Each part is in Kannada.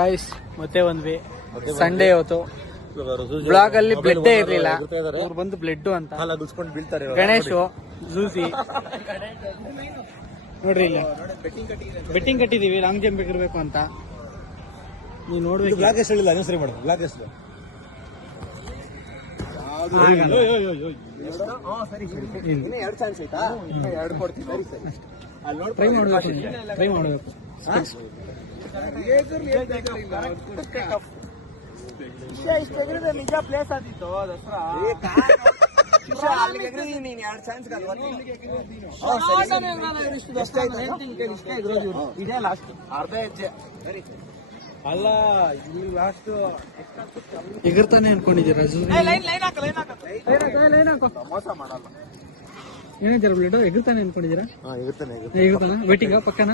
ಗಾಯ್ಸ್ ಮತ್ತೆ ಬಂದ್ವಿ ಸಂಡೇ ಇವತ್ತು. ಬ್ಲಾಗ್ ಅಲ್ಲಿ ಬ್ಲಡ್ ಇರ್ಲಿಲ್ಲ, ಅವ್ರು ಬಂದು ಬ್ಲಡ್ ಅಂತ ಬೀಳ್ತಾರೆ. ಗಣೇಶ್ ಜೂಸಿ ನೋಡ್ರಿ, ಇಲ್ಲ ಬೆಟ್ಟಿಂಗ್ ಕಟ್ಟಿದೀವಿ ಲಾಂಗ್ ಜಂಪ್ ಇರ್ಬೇಕು ಅಂತ. ನೀವು ನೋಡ್ಬೇಕು. ಬ್ಲಾಕ್ ಎಷ್ಟು ಹೇಳಿಲ್ಲ, ಇನ್ನೊಂದು ಸರಿ ಮಾಡು. ಬ್ಲಾಕ್ ಎಷ್ಟು ಟ್ರೈ ಮಾಡಬೇಕು. ನಿಜ ಪ್ಲೇಸ್ ಆದಿತ್ತು ದಸರಾ. ಇದೇ ಲಾಸ್ಟ್ ಅರ್ಧ ಹೆಜ್ಜೆ ಅಲ್ಲ, ಇಲ್ಲಿ ಲಾಸ್ಟ್ ಎಗರ್ತಾನೆ ಅನ್ಕೊಂಡಿದ್ದೀರಾ? ಮೋಸ ಮಾಡಲ್ಲ. ಏನಾಯ್ತಾರ ಬ್ಲಡ್ ಎಗರ್ತಾನೆ ಅನ್ಕೊಂಡಿದ್ದೀರಾ? ಎಗರ್ತಾನ ವೇಟಿಂಗ ಪಕ್ಕನ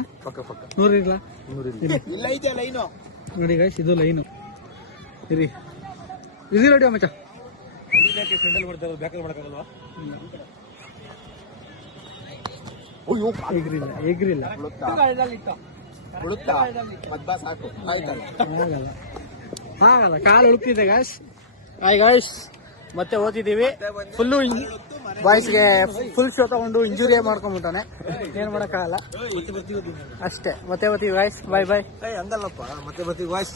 ನೋಡಿರ್ಲ ಇಲ್ಲ ಐತೆ ಲೈನು ನೋಡಿ ಗೈಸ್, ಇದು ಲೈನು ಇರಿ ಇದು ನೋಡಿ ಮಚ್ಚ. ಎಗ್ರಿಲ್ಲ ಹಾಗಲ್ಲ, ಕಾಲು ಉಳುಕ್ತಿದೆ ಗಾಯ್ಸ್. ಹಾಯ್ ಗಾಯ್ಸ್, ಮತ್ತೆ ಓದಿದೀವಿ ಫುಲ್ಲು. ಬಾಯ್ಸ್ಗೆ ಫುಲ್ ಶೋ ತಗೊಂಡು ಇಂಜುರಿ ಮಾಡ್ಕೊಂಡ್ಬಿಟ್ಟಾನೆ, ಏನ್ ಮಾಡಕ್ಕಾಗಲ್ಲ ಅಷ್ಟೇ. ಮತ್ತೆ ಬರ್ತೀವಿ ಗಾಯ್ಸ್, ಬಾಯ್ ಬಾಯ್. ಅಂದಲ್ಲಪ್ಪ, ಮತ್ತೆ ಬರ್ತೀವಿ ಬಾಯ್ಸ್.